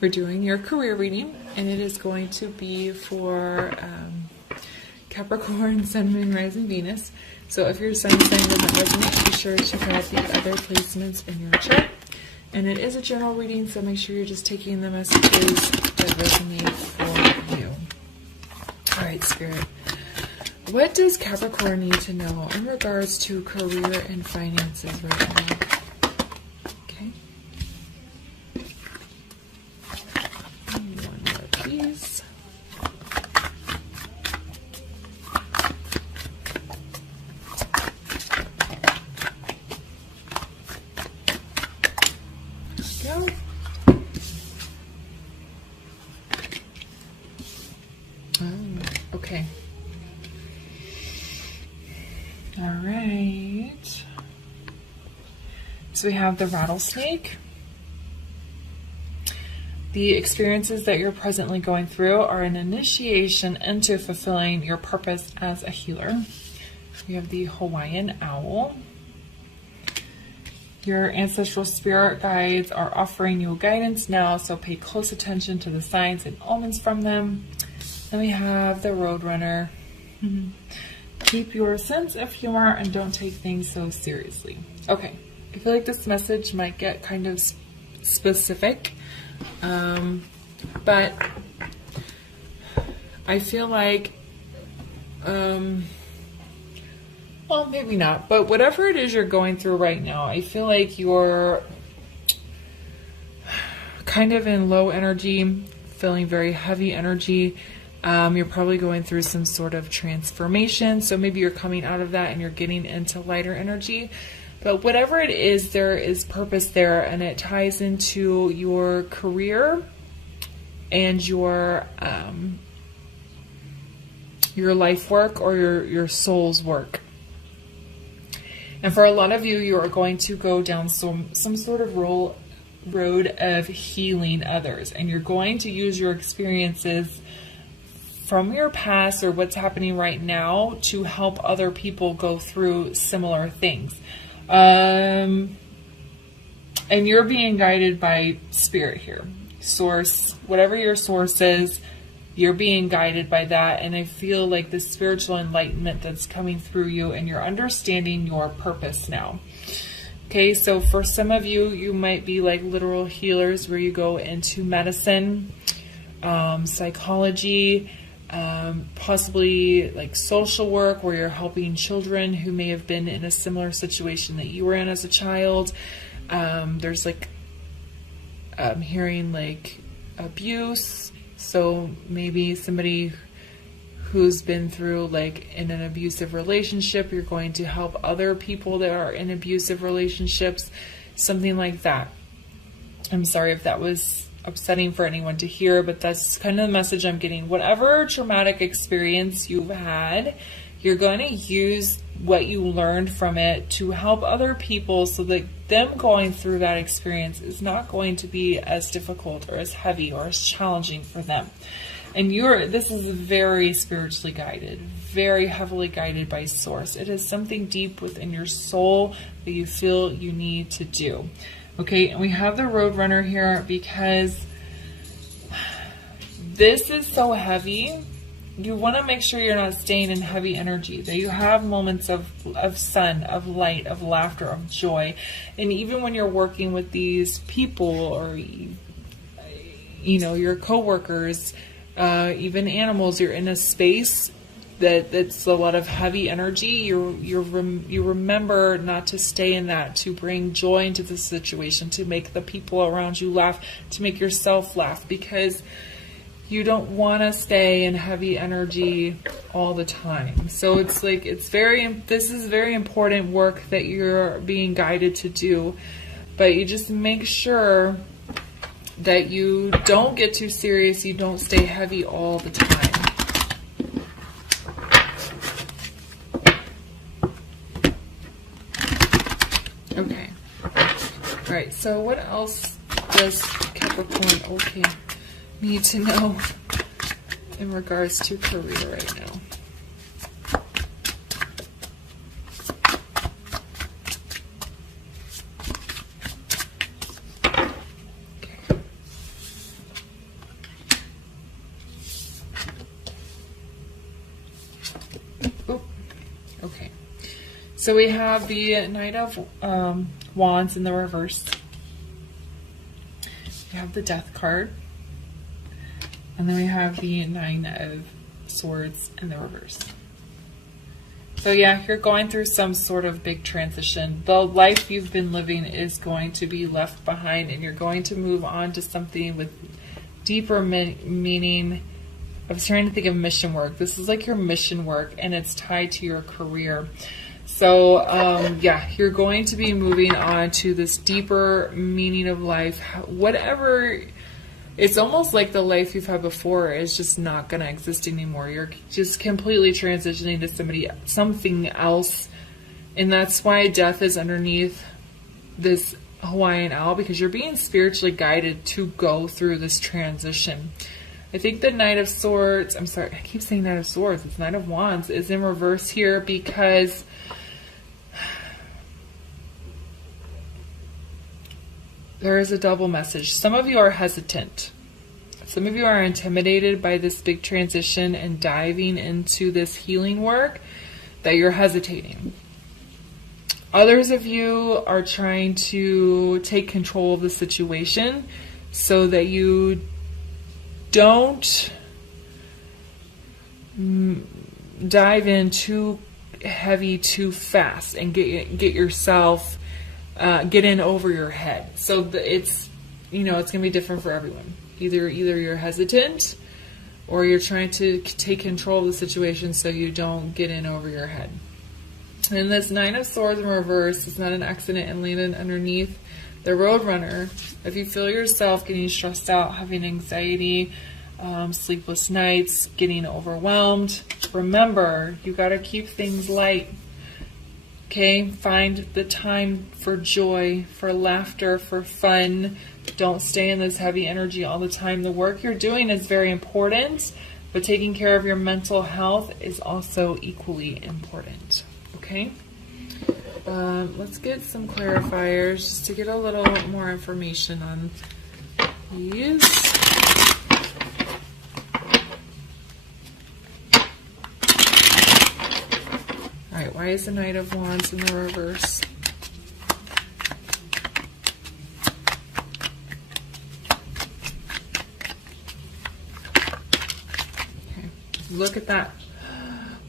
We're doing your career reading, and it is going to be for Capricorn, Sun, Moon, Rising, Venus. So if your sun sign doesn't resonate, be sure to check out the other placements in your chart. And it is a general reading, so make sure you're just taking the messages that resonate for you. All right, Spirit. What does Capricorn need to know in regards to career and finances right now? Okay. One more, please. There we go. Oh, okay. All right. So we have the rattlesnake. The experiences that you're presently going through are an initiation into fulfilling your purpose as a healer. We have the Hawaiian owl. Your ancestral spirit guides are offering you guidance now, so pay close attention to the signs and omens from them. Then we have the roadrunner. Keep your sense of humor and don't take things so seriously. Okay, I feel like this message might get kind of specific, but I feel like, well, maybe not, but whatever it is you're going through right now, I feel like you're kind of in low energy, feeling very heavy energy. You're probably going through some sort of transformation. So maybe you're coming out of that and you're getting into lighter energy. But whatever it is, there is purpose there, and it ties into your career and your life work or your soul's work. And for a lot of you, you are going to go down some sort of road of healing others, and you're going to use your experiences from your past or what's happening right now to help other people go through similar things. And you're being guided by spirit here. Source, whatever your source is, you're being guided by that. And I feel like the spiritual enlightenment that's coming through you, and you're understanding your purpose now. Okay, so for some of you, you might be like literal healers where you go into medicine, psychology, possibly like social work where you're helping children who may have been in a similar situation that you were in as a child. There's like, I'm hearing like abuse. So maybe somebody who's been through like in an abusive relationship, you're going to help other people that are in abusive relationships, something like that. I'm sorry if that was upsetting for anyone to hear, but that's kind of the message I'm getting. Whatever traumatic experience you've had, you're going to use what you learned from it to help other people so that them going through that experience is not going to be as difficult or as heavy or as challenging for them. And this is very spiritually guided, very heavily guided by source. It is something deep within your soul that you feel you need to do. Okay, and we have the Roadrunner here because this is so heavy. You want to make sure you're not staying in heavy energy, that you have moments of sun, of light, of laughter, of joy. And even when you're working with these people or, your coworkers, even animals, you're in a space that's a lot of heavy energy. You remember not to stay in that, to bring joy into the situation, to make the people around you laugh, to make yourself laugh, because you don't want to stay in heavy energy all the time. So it's like, this is very important work that you're being guided to do, but you just make sure that you don't get too serious, you don't stay heavy all the time. Okay. All right, so what else does Capricorn need to know in regards to career right now? So we have the Knight of Wands in the reverse. We have the Death card. And then we have the Nine of Swords in the reverse. So yeah, you're going through some sort of big transition. The life you've been living is going to be left behind, and you're going to move on to something with deeper meaning. I was trying to think of mission work. This is like your mission work, and it's tied to your career. So yeah, you're going to be moving on to this deeper meaning of life. Whatever, it's almost like the life you've had before is just not going to exist anymore. You're just completely transitioning to something else. And that's why death is underneath this Hawaiian owl, because you're being spiritually guided to go through this transition. I think the Knight of Swords, I'm sorry, I keep saying Knight of Swords, it's Knight of Wands, is in reverse here because there is a double message. Some of you are hesitant. Some of you are intimidated by this big transition and diving into this healing work, that you're hesitating. Others of you are trying to take control of the situation so that you don't dive in too heavy too fast and get yourself get in over your head. So it's it's going to be different for everyone. Either you're hesitant or you're trying to take control of the situation so you don't get in over your head. And this Nine of Swords in reverse is not an accident and landed underneath the Roadrunner. If you feel yourself getting stressed out, having anxiety, sleepless nights, getting overwhelmed, remember, you got to keep things light. Okay? Find the time for joy, for laughter, for fun. Don't stay in this heavy energy all the time. The work you're doing is very important, but taking care of your mental health is also equally important. Okay? Let's get some clarifiers just to get a little more information on these. Alright, why is the Knight of Wands in the reverse? Okay, look at that.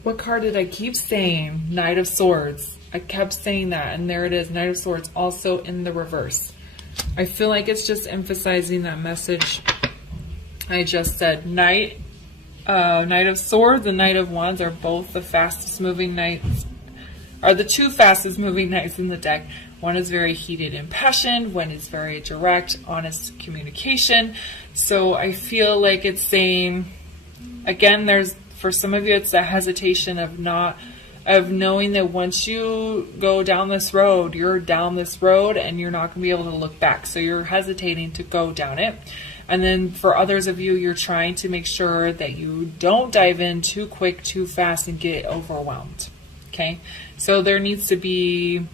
What card did I keep saying? Knight of Swords. I kept saying that, and there it is. Knight of Swords also in the reverse. I feel like it's just emphasizing that message I just said. Knight of Swords and Knight of Wands are both the fastest moving knights, are the two fastest moving knights in the deck. One is very heated and passionate, one is very direct, honest communication. So I feel like it's saying, again, for some of you, it's that hesitation of knowing that once you go down this road, you're down this road and you're not going to be able to look back. So you're hesitating to go down it. And then for others of you, you're trying to make sure that you don't dive in too quick, too fast, and get overwhelmed. Okay? So there needs to be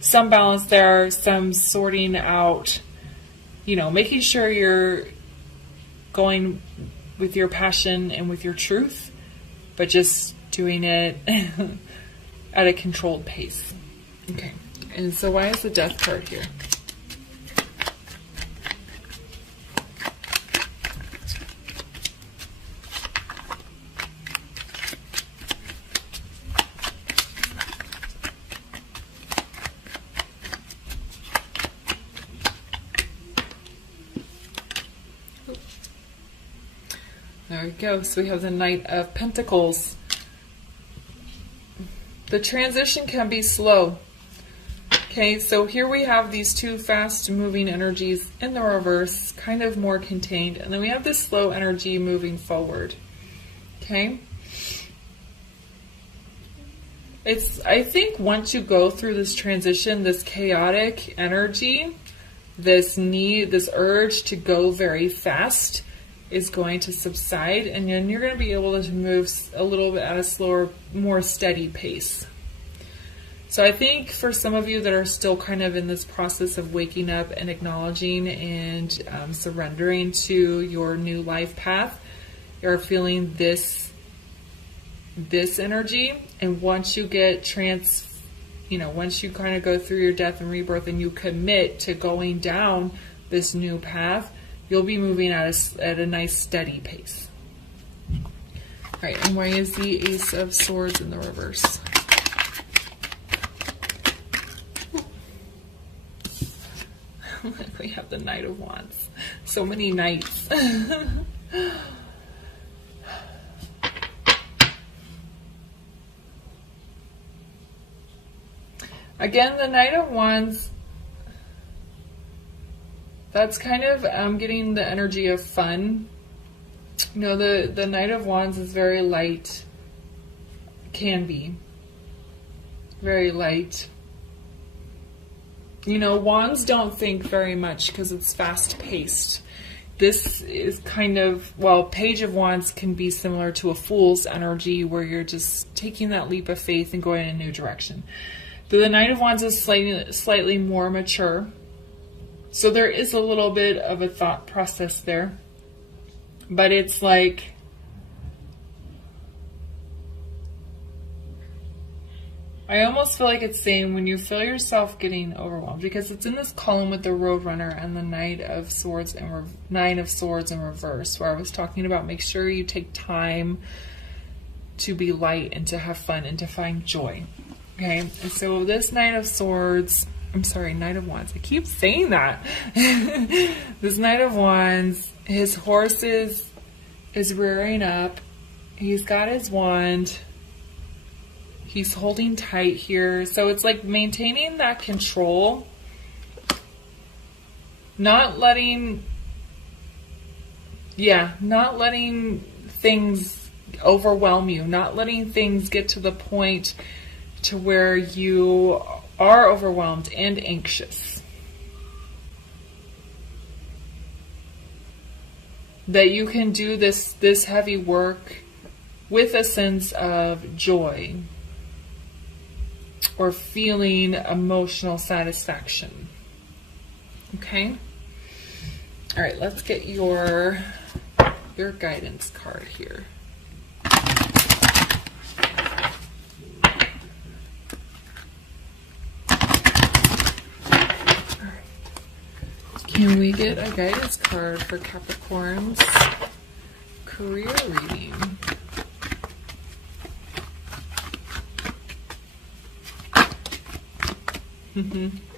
some balance there, some sorting out, making sure you're going with your passion and with your truth, but just doing it at a controlled pace. Okay, and so why is the Death card here? There we go. So we have the Knight of Pentacles. The transition can be slow. Okay, so here we have these two fast-moving energies in the reverse, kind of more contained. And then we have this slow energy moving forward. Okay? I think once you go through this transition, this chaotic energy, this urge to go very fast is going to subside, and then you're going to be able to move a little bit at a slower, more steady pace. So I think for some of you that are still kind of in this process of waking up and acknowledging and surrendering to your new life path, you're feeling this this energy. And once you get once you kind of go through your death and rebirth and you commit to going down this new path, you'll be moving at a nice steady pace. All right, and why is the Ace of Swords in the reverse? We have the Knight of Wands. So many knights. Again, the Knight of Wands, that's kind of getting the energy of fun. You know, the Knight of Wands is very light. Can be. Very light. You know, wands don't think very much because it's fast-paced. This is kind of, well, Page of Wands can be similar to a Fool's energy where you're just taking that leap of faith and going in a new direction. The Knight of Wands is slightly more mature. So there is a little bit of a thought process there. But it's like, I almost feel like it's saying when you feel yourself getting overwhelmed, because it's in this column with the Roadrunner and the Knight of Swords and Nine of Swords in reverse, where I was talking about make sure you take time to be light and to have fun and to find joy. Okay, and so this Knight of Swords, I'm sorry, Knight of Wands. I keep saying that. This Knight of Wands, his horse is rearing up. He's got his wand. He's holding tight here. So it's like maintaining that control. Not letting things overwhelm you. Not letting things get to the point to where you are overwhelmed and anxious. That you can do this heavy work with a sense of joy or feeling emotional satisfaction. Okay? All right, let's get your guidance card here. Can we get a guidance card for Capricorn's career reading?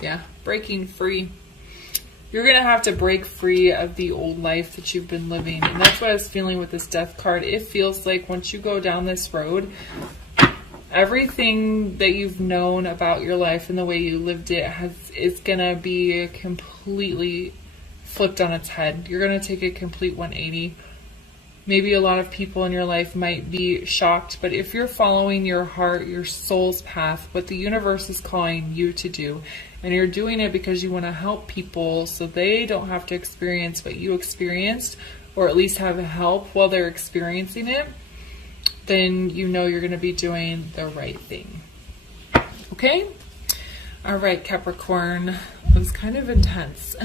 Yeah, breaking free. You're going to have to break free of the old life that you've been living. And that's what I was feeling with this death card. It feels like once you go down this road, everything that you've known about your life and the way you lived it is going to be completely flipped on its head. You're going to take a complete 180. Maybe a lot of people in your life might be shocked, but if you're following your heart, your soul's path, what the universe is calling you to do, and you're doing it because you want to help people so they don't have to experience what you experienced, or at least have help while they're experiencing it, then you know you're going to be doing the right thing. Okay? All right, Capricorn. It was kind of intense,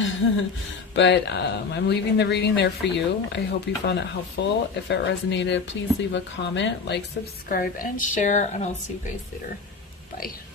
but I'm leaving the reading there for you. I hope you found it helpful. If it resonated, please leave a comment, like, subscribe, and share, and I'll see you guys later. Bye.